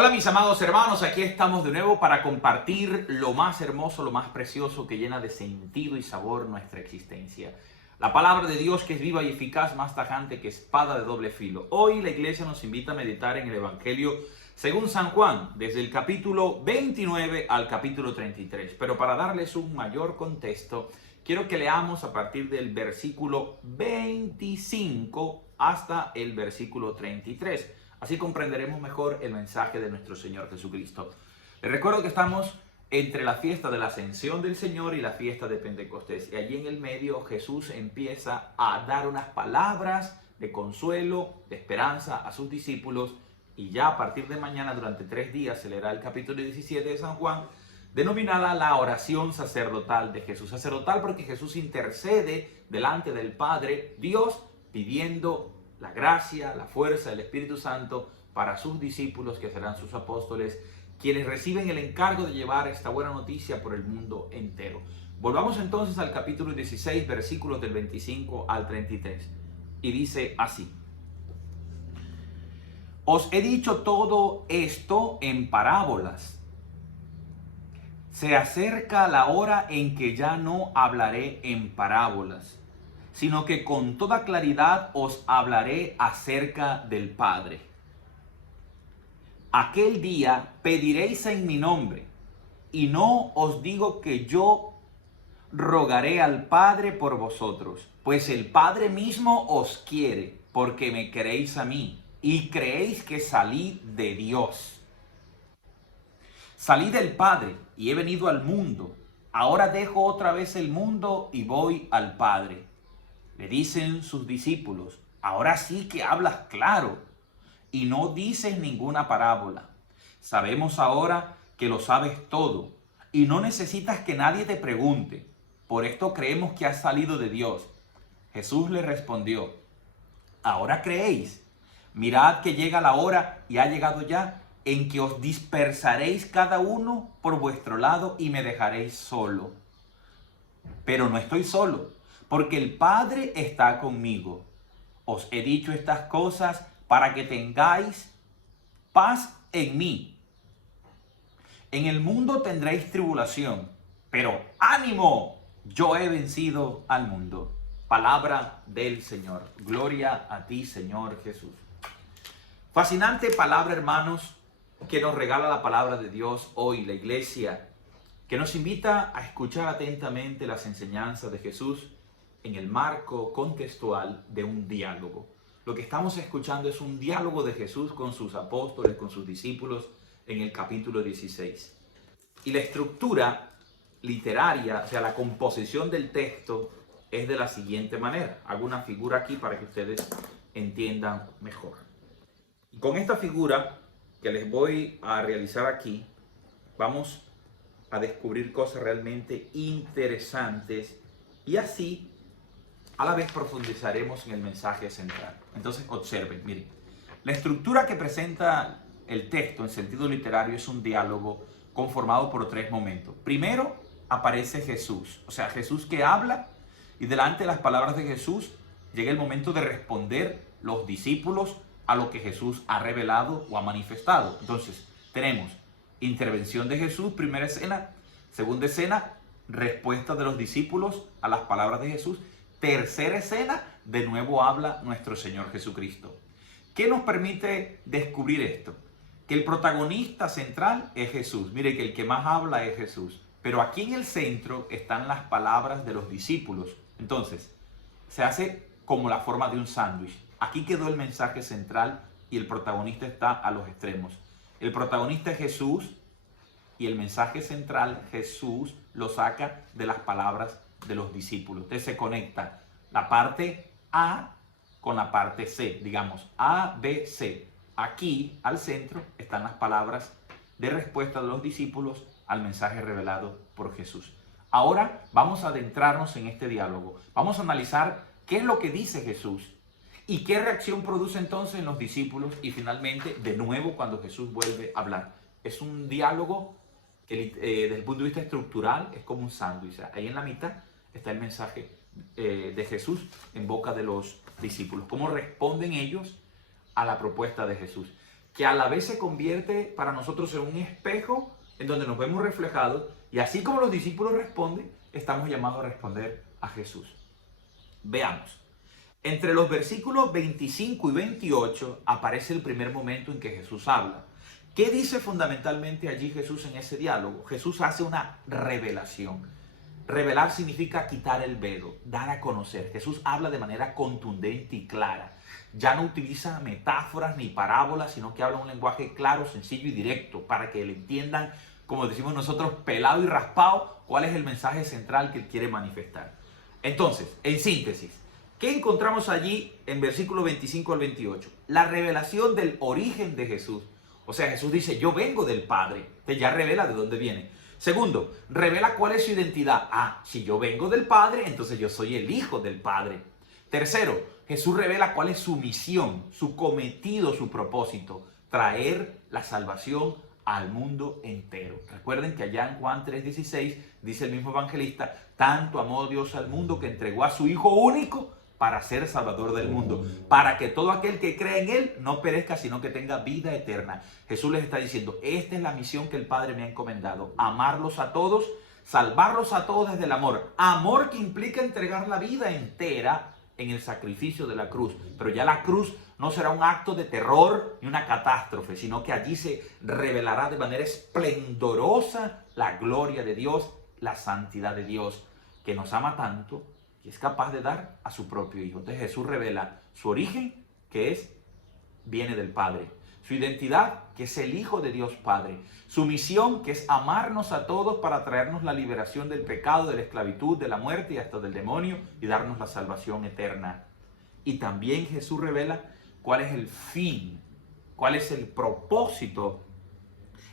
Hola mis amados hermanos, aquí estamos de nuevo para compartir lo más hermoso, lo más precioso que llena de sentido y sabor nuestra existencia. La palabra de Dios que es viva y eficaz, más tajante que espada de doble filo. Hoy la iglesia nos invita a meditar en el Evangelio según San Juan, desde el capítulo 29 al capítulo 33. Pero para darles un mayor contexto, quiero que leamos a partir del versículo 25 hasta el versículo 33. Así comprenderemos mejor el mensaje de nuestro Señor Jesucristo. Les recuerdo que estamos entre la fiesta de la Ascensión del Señor y la fiesta de Pentecostés. Y allí en el medio Jesús empieza a dar unas palabras de consuelo, de esperanza a sus discípulos. Y ya a partir de mañana, durante 3 días, se leerá el capítulo 17 de San Juan, denominada la oración sacerdotal de Jesús. Sacerdotal porque Jesús intercede delante del Padre, Dios, pidiendo la gracia, la fuerza del Espíritu Santo para sus discípulos que serán sus apóstoles, quienes reciben el encargo de llevar esta buena noticia por el mundo entero. Volvamos entonces al capítulo 16, versículos del 25 al 33. Y dice así: Os he dicho todo esto en parábolas. Se acerca la hora en que ya no hablaré en parábolas, sino que con toda claridad os hablaré acerca del Padre. Aquel día pediréis en mi nombre, y no os digo que yo rogaré al Padre por vosotros, pues el Padre mismo os quiere, porque me queréis a mí, y creéis que salí de Dios. Salí del Padre y he venido al mundo. Ahora dejo otra vez el mundo y voy al Padre. Le dicen sus discípulos: ahora sí que hablas claro y no dices ninguna parábola. Sabemos ahora que lo sabes todo y no necesitas que nadie te pregunte. Por esto creemos que has salido de Dios. Jesús le respondió: ¿ahora creéis? Mirad que llega la hora, y ha llegado ya, en que os dispersaréis cada uno por vuestro lado y me dejaréis solo. Pero no estoy solo, porque el Padre está conmigo. Os he dicho estas cosas para que tengáis paz en mí. En el mundo tendréis tribulación, pero ánimo, yo he vencido al mundo. Palabra del Señor. Gloria a ti, Señor Jesús. Fascinante palabra, hermanos, que nos regala la palabra de Dios hoy, la iglesia, que nos invita a escuchar atentamente las enseñanzas de Jesús en el marco contextual de un diálogo. Lo que estamos escuchando es un diálogo de Jesús con sus apóstoles, con sus discípulos, en el capítulo 16. Y la estructura literaria, o sea, la composición del texto es de la siguiente manera. Hago una figura aquí para que ustedes entiendan mejor. Y con esta figura que les voy a realizar aquí, vamos a descubrir cosas realmente interesantes y así a la vez profundizaremos en el mensaje central. Entonces observen, miren, la estructura que presenta el texto en sentido literario es un diálogo conformado por 3 momentos. Primero aparece Jesús, o sea, Jesús que habla, y delante de las palabras de Jesús llega el momento de responder los discípulos a lo que Jesús ha revelado o ha manifestado. Entonces tenemos intervención de Jesús, primera escena. Segunda escena, respuesta de los discípulos a las palabras de Jesús. Tercera escena, de nuevo habla nuestro Señor Jesucristo. ¿Qué nos permite descubrir esto? Que el protagonista central es Jesús. Mire que el que más habla es Jesús. Pero aquí en el centro están las palabras de los discípulos. Entonces, se hace como la forma de un sándwich. Aquí quedó el mensaje central y el protagonista está a los extremos. El protagonista es Jesús y el mensaje central Jesús lo saca de las palabras de los discípulos. Entonces se conecta la parte A con la parte C, digamos A, B, C. Aquí al centro están las palabras de respuesta de los discípulos al mensaje revelado por Jesús. Ahora vamos a adentrarnos en este diálogo. Vamos a analizar qué es lo que dice Jesús y qué reacción produce entonces en los discípulos y finalmente de nuevo cuando Jesús vuelve a hablar. Es un diálogo que desde el punto de vista estructural es como un sándwich. Ahí en la mitad está el mensaje de Jesús en boca de los discípulos. ¿Cómo responden ellos a la propuesta de Jesús? que a la vez se convierte para nosotros en un espejo en donde nos vemos reflejados, y así como los discípulos responden, estamos llamados a responder a Jesús. Veamos. Entre los versículos 25 y 28 aparece el primer momento en que Jesús habla. ¿Qué dice fundamentalmente allí Jesús en ese diálogo? Jesús hace una revelación. Revelar significa quitar el velo, dar a conocer. Jesús habla de manera contundente y clara. Ya no utiliza metáforas ni parábolas, sino que habla un lenguaje claro, sencillo y directo para que le entiendan, como decimos nosotros, pelado y raspado, cuál es el mensaje central que él quiere manifestar. Entonces, en síntesis, ¿qué encontramos allí en versículo 25 al 28? La revelación del origen de Jesús. O sea, Jesús dice, yo vengo del Padre. Entonces ya revela de dónde viene. Segundo, revela cuál es su identidad. Ah, si yo vengo del Padre, entonces yo soy el Hijo del Padre. Tercero, Jesús revela cuál es su misión, su cometido, su propósito. Traer la salvación al mundo entero. Recuerden que allá en Juan 3:16 dice el mismo evangelista, tanto amó Dios al mundo que entregó a su Hijo único para ser Salvador del mundo, para que todo aquel que cree en Él no perezca, sino que tenga vida eterna. Jesús les está diciendo, esta es la misión que el Padre me ha encomendado, amarlos a todos, salvarlos a todos desde el amor. Amor que implica entregar la vida entera en el sacrificio de la cruz. Pero ya la cruz no será un acto de terror ni una catástrofe, sino que allí se revelará de manera esplendorosa la gloria de Dios, la santidad de Dios, que nos ama tanto que es capaz de dar a su propio Hijo. Entonces Jesús revela su origen, que viene del Padre. Su identidad, que es el Hijo de Dios Padre. Su misión, que es amarnos a todos para traernos la liberación del pecado, de la esclavitud, de la muerte y hasta del demonio, y darnos la salvación eterna. Y también Jesús revela cuál es el fin, cuál es el propósito,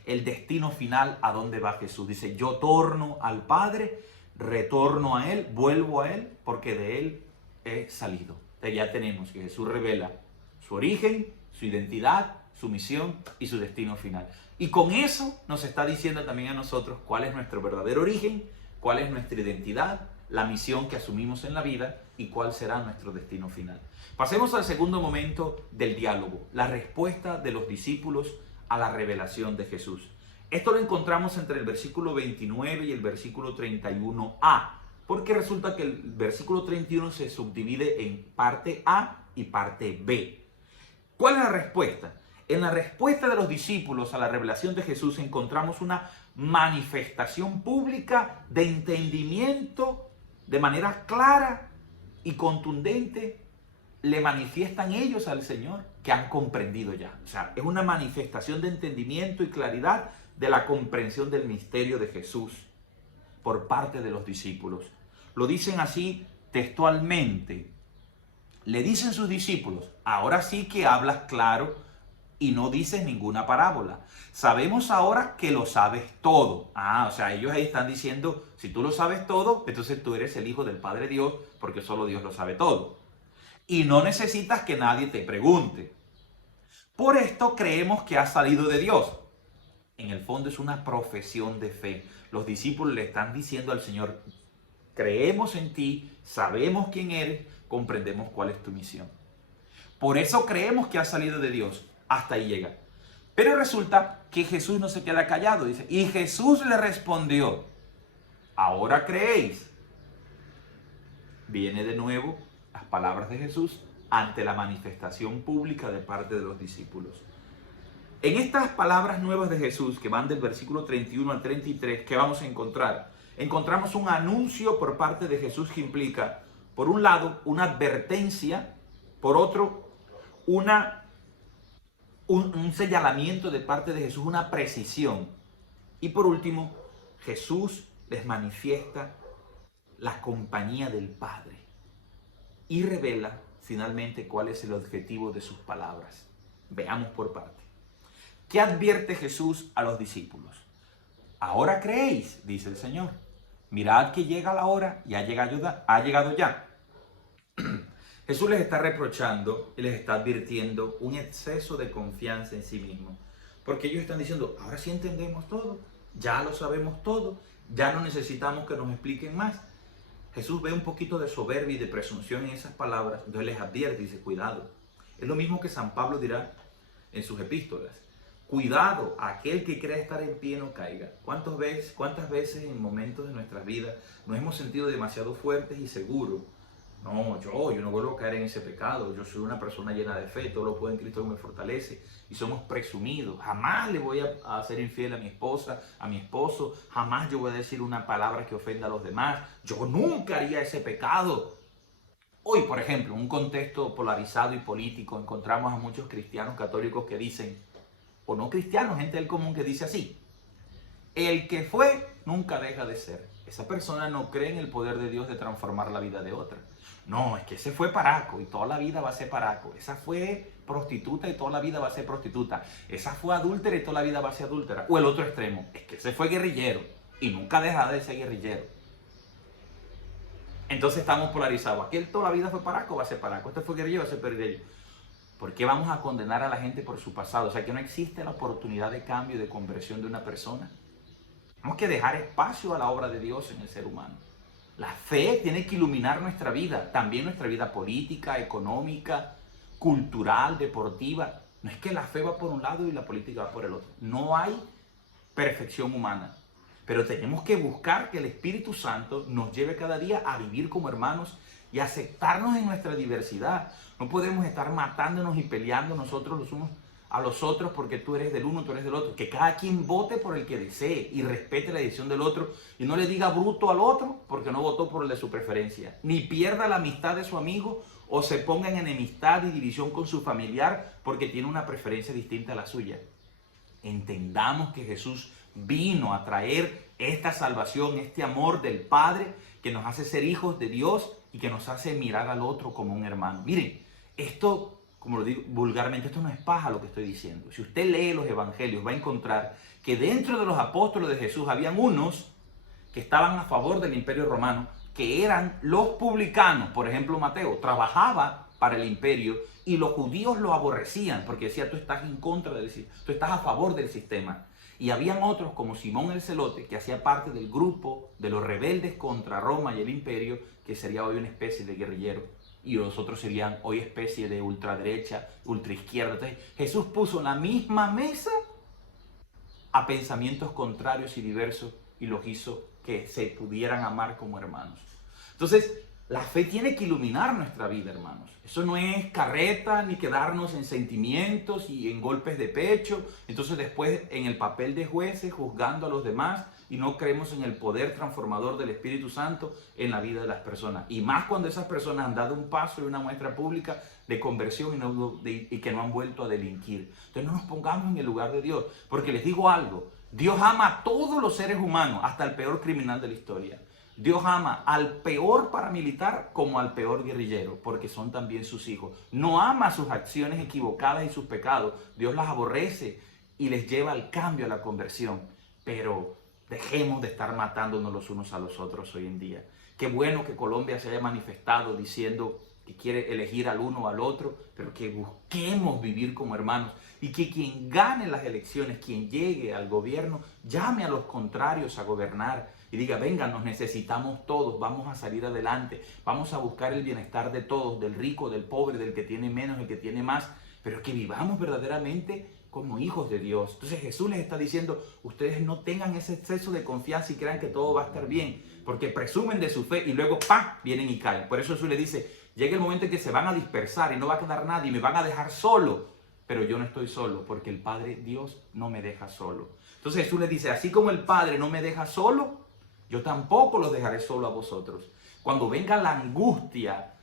el destino final a dónde va Jesús. Dice, yo torno al Padre, retorno a Él, vuelvo a Él, porque de Él he salido. Entonces ya tenemos que Jesús revela su origen, su identidad, su misión y su destino final. Y con eso nos está diciendo también a nosotros cuál es nuestro verdadero origen, cuál es nuestra identidad, la misión que asumimos en la vida y cuál será nuestro destino final. Pasemos al segundo momento del diálogo, la respuesta de los discípulos a la revelación de Jesús. Esto lo encontramos entre el versículo 29 y el versículo 31a, porque resulta que el versículo 31 se subdivide en parte A y parte B. ¿Cuál es la respuesta? En la respuesta de los discípulos a la revelación de Jesús encontramos una manifestación pública de entendimiento de manera clara y contundente. Le manifiestan ellos al Señor que han comprendido ya. O sea, es una manifestación de entendimiento y claridad de la comprensión del misterio de Jesús por parte de los discípulos. Lo dicen así textualmente. Le dicen sus discípulos, ahora sí que hablas claro y no dices ninguna parábola. Sabemos ahora que lo sabes todo. O sea, ellos ahí están diciendo, si tú lo sabes todo, entonces tú eres el Hijo del Padre Dios, porque solo Dios lo sabe todo. Y no necesitas que nadie te pregunte. Por esto creemos que has salido de Dios. En el fondo es una profesión de fe. Los discípulos le están diciendo al Señor, creemos en ti, sabemos quién eres, comprendemos cuál es tu misión. Por eso creemos que has salido de Dios. Hasta ahí llega. Pero resulta que Jesús no se queda callado. Dice, y Jesús le respondió, ¿ahora creéis? Viene de nuevo las palabras de Jesús ante la manifestación pública de parte de los discípulos. En estas palabras nuevas de Jesús, que van del versículo 31 al 33, ¿qué vamos a encontrar? Encontramos un anuncio por parte de Jesús que implica, por un lado, una advertencia, por otro, un señalamiento de parte de Jesús, una precisión. Y por último, Jesús les manifiesta la compañía del Padre y revela finalmente cuál es el objetivo de sus palabras. Veamos por parte. ¿Qué advierte Jesús a los discípulos? Ahora creéis, dice el Señor. Mirad que llega la hora y ha llegado ya. Jesús les está reprochando y les está advirtiendo un exceso de confianza en sí mismo. Porque ellos están diciendo, ahora sí entendemos todo, ya lo sabemos todo, ya no necesitamos que nos expliquen más. Jesús ve un poquito de soberbia y de presunción en esas palabras, entonces les advierte y dice, cuidado. Es lo mismo que San Pablo dirá en sus epístolas. Cuidado, aquel que crea estar en pie no caiga. ¿Cuántas veces en momentos de nuestras vidas nos hemos sentido demasiado fuertes y seguros? No, yo no vuelvo a caer en ese pecado. Yo soy una persona llena de fe, todo lo puedo en Cristo que me fortalece. Y somos presumidos. Jamás le voy a ser infiel a mi esposa, a mi esposo. Jamás yo voy a decir una palabra que ofenda a los demás. Yo nunca haría ese pecado. Hoy, por ejemplo, en un contexto polarizado y político, encontramos a muchos cristianos católicos que dicen, o no cristianos, gente del común que dice así: el que fue nunca deja de ser. Esa persona no cree en el poder de Dios de transformar la vida de otra. No, es que ese fue paraco y toda la vida va a ser paraco. Esa fue prostituta y toda la vida va a ser prostituta. Esa fue adúltera y toda la vida va a ser adúltera. O el otro extremo, es que ese fue guerrillero y nunca dejará de ser guerrillero. Entonces estamos polarizados. Aquel toda la vida fue paraco, va a ser paraco. Este fue guerrillero, va a ser guerrillero. ¿Por qué vamos a condenar a la gente por su pasado? O sea, que no existe la oportunidad de cambio y de conversión de una persona. Tenemos que dejar espacio a la obra de Dios en el ser humano. La fe tiene que iluminar nuestra vida, también nuestra vida política, económica, cultural, deportiva. No es que la fe va por un lado y la política va por el otro. No hay perfección humana. Pero tenemos que buscar que el Espíritu Santo nos lleve cada día a vivir como hermanos y aceptarnos en nuestra diversidad. No podemos estar matándonos y peleando nosotros los unos a los otros porque tú eres del uno, tú eres del otro. Que cada quien vote por el que desee y respete la decisión del otro y no le diga bruto al otro porque no votó por el de su preferencia. Ni pierda la amistad de su amigo o se ponga en enemistad y división con su familiar porque tiene una preferencia distinta a la suya. Entendamos que Jesús vino a traer esta salvación, este amor del Padre que nos hace ser hijos de Dios y que nos hace mirar al otro como un hermano. Miren, esto, como lo digo vulgarmente, esto no es paja lo que estoy diciendo. Si usted lee los evangelios va a encontrar que dentro de los apóstoles de Jesús habían unos que estaban a favor del imperio romano, que eran los publicanos. Por ejemplo, Mateo trabajaba para el imperio y los judíos lo aborrecían porque decía, tú estás en contra del sistema, tú estás a favor del sistema. Y habían otros como Simón el Celote, que hacía parte del grupo de los rebeldes contra Roma y el imperio, que sería hoy una especie de guerrillero. Y los otros serían hoy especie de ultraderecha, ultraizquierda. Entonces Jesús puso en la misma mesa a pensamientos contrarios y diversos y los hizo que se pudieran amar como hermanos. Entonces, la fe tiene que iluminar nuestra vida, hermanos. Eso no es carreta ni quedarnos en sentimientos y en golpes de pecho. Entonces después en el papel de jueces juzgando a los demás y no creemos en el poder transformador del Espíritu Santo en la vida de las personas. Y más cuando esas personas han dado un paso y una muestra pública de conversión y que no han vuelto a delinquir. Entonces no nos pongamos en el lugar de Dios. Porque les digo algo, Dios ama a todos los seres humanos, hasta el peor criminal de la historia. Dios ama al peor paramilitar como al peor guerrillero, porque son también sus hijos. No ama sus acciones equivocadas y sus pecados. Dios las aborrece y les lleva al cambio, a la conversión. Pero dejemos de estar matándonos los unos a los otros hoy en día. Qué bueno que Colombia se haya manifestado diciendo que quiere elegir al uno o al otro, pero que busquemos vivir como hermanos y que quien gane las elecciones, quien llegue al gobierno, llame a los contrarios a gobernar y diga, venga, nos necesitamos todos, vamos a salir adelante, vamos a buscar el bienestar de todos, del rico, del pobre, del que tiene menos, del que tiene más, pero que vivamos verdaderamente como hijos de Dios. Entonces Jesús les está diciendo, ustedes no tengan ese exceso de confianza y crean que todo va a estar bien, porque presumen de su fe y luego ¡pam!, vienen y caen. Por eso Jesús les dice, llega el momento en que se van a dispersar y no va a quedar nadie, me van a dejar solo, pero yo no estoy solo, porque el Padre Dios no me deja solo. Entonces Jesús les dice, así como el Padre no me deja solo, yo tampoco los dejaré solo a vosotros. Cuando venga la angustia,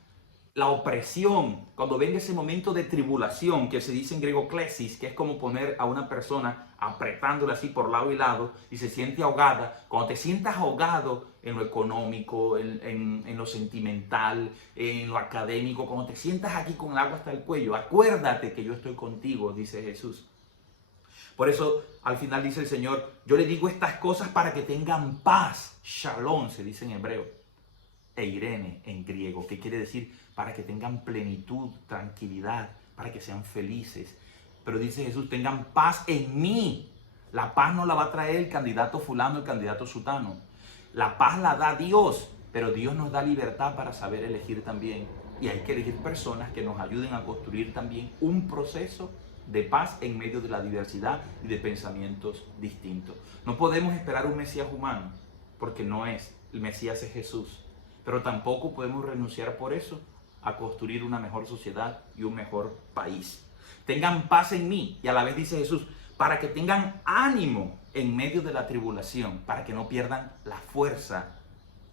la opresión, cuando venga ese momento de tribulación, que se dice en griego klesis, que es como poner a una persona apretándola así por lado y lado y se siente ahogada. Cuando te sientas ahogado en lo económico, en lo sentimental, en lo académico, cuando te sientas aquí con el agua hasta el cuello, acuérdate que yo estoy contigo, dice Jesús. Por eso al final dice el Señor, yo le digo estas cosas para que tengan paz. Shalom se dice en hebreo. E Irene en griego, que quiere decir para que tengan plenitud, tranquilidad, para que sean felices. Pero dice Jesús, tengan paz en mí. La paz no la va a traer el candidato fulano, el candidato sutano. La paz la da Dios, pero Dios nos da libertad para saber elegir también. Y hay que elegir personas que nos ayuden a construir también un proceso de paz en medio de la diversidad y de pensamientos distintos. No podemos esperar un Mesías humano, porque no es. El Mesías es Jesús. Pero tampoco podemos renunciar por eso a construir una mejor sociedad y un mejor país. Tengan paz en mí, y a la vez dice Jesús, para que tengan ánimo en medio de la tribulación, para que no pierdan la fuerza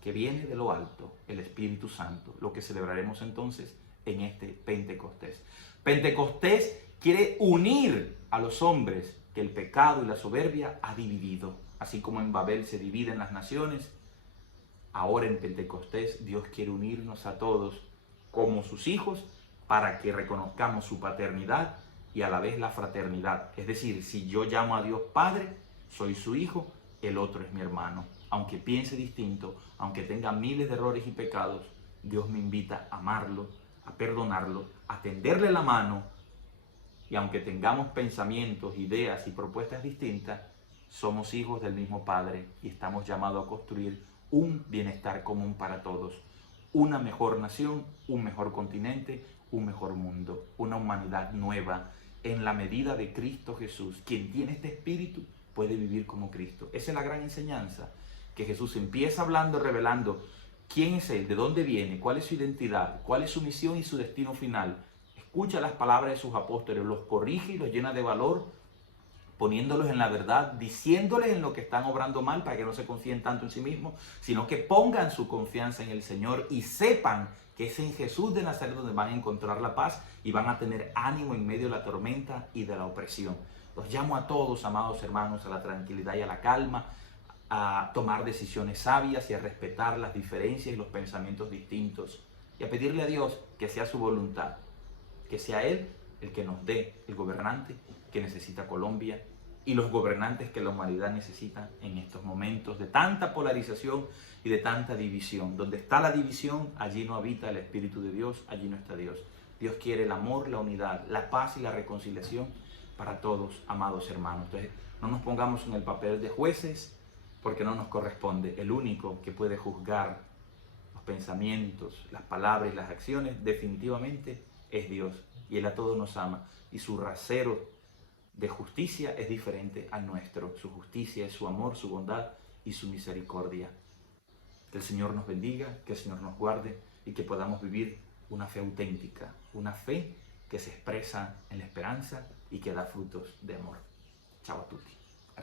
que viene de lo alto, el Espíritu Santo, lo que celebraremos entonces en este Pentecostés. Pentecostés quiere unir a los hombres que el pecado y la soberbia ha dividido. Así como en Babel se dividen las naciones, ahora en Pentecostés Dios quiere unirnos a todos como sus hijos para que reconozcamos su paternidad y a la vez la fraternidad. Es decir, si yo llamo a Dios Padre, soy su hijo, el otro es mi hermano. Aunque piense distinto, aunque tenga miles de errores y pecados, Dios me invita a amarlo, a perdonarlo, a tenderle la mano, y aunque tengamos pensamientos, ideas y propuestas distintas, somos hijos del mismo Padre y estamos llamados a construir un bienestar común para todos, una mejor nación, un mejor continente, un mejor mundo, una humanidad nueva en la medida de Cristo Jesús. Quien tiene este espíritu puede vivir como Cristo. Esa es la gran enseñanza, que Jesús empieza hablando, revelando quién es Él, de dónde viene, cuál es su identidad, cuál es su misión y su destino final. Escucha las palabras de sus apóstoles, los corrige y los llena de valor, poniéndolos en la verdad, diciéndoles en lo que están obrando mal para que no se confíen tanto en sí mismos, sino que pongan su confianza en el Señor y sepan que es en Jesús de Nazaret donde van a encontrar la paz y van a tener ánimo en medio de la tormenta y de la opresión. Los llamo a todos, amados hermanos, a la tranquilidad y a la calma, a tomar decisiones sabias y a respetar las diferencias y los pensamientos distintos y a pedirle a Dios que sea su voluntad, que sea Él el que nos dé el gobernante que necesita Colombia y los gobernantes que la humanidad necesita en estos momentos de tanta polarización y de tanta división. Donde está la división, allí no habita el Espíritu de Dios, allí no está Dios. Dios quiere el amor, la unidad, la paz y la reconciliación para todos, amados hermanos. Entonces, no nos pongamos en el papel de jueces, porque no nos corresponde. El único que puede juzgar los pensamientos, las palabras y las acciones definitivamente es Dios. Y Él a todos nos ama. Y su rasero de justicia es diferente al nuestro. Su justicia es su amor, su bondad y su misericordia. Que el Señor nos bendiga, que el Señor nos guarde y que podamos vivir una fe auténtica, una fe que se expresa en la esperanza y que da frutos de amor. Chao a tutti.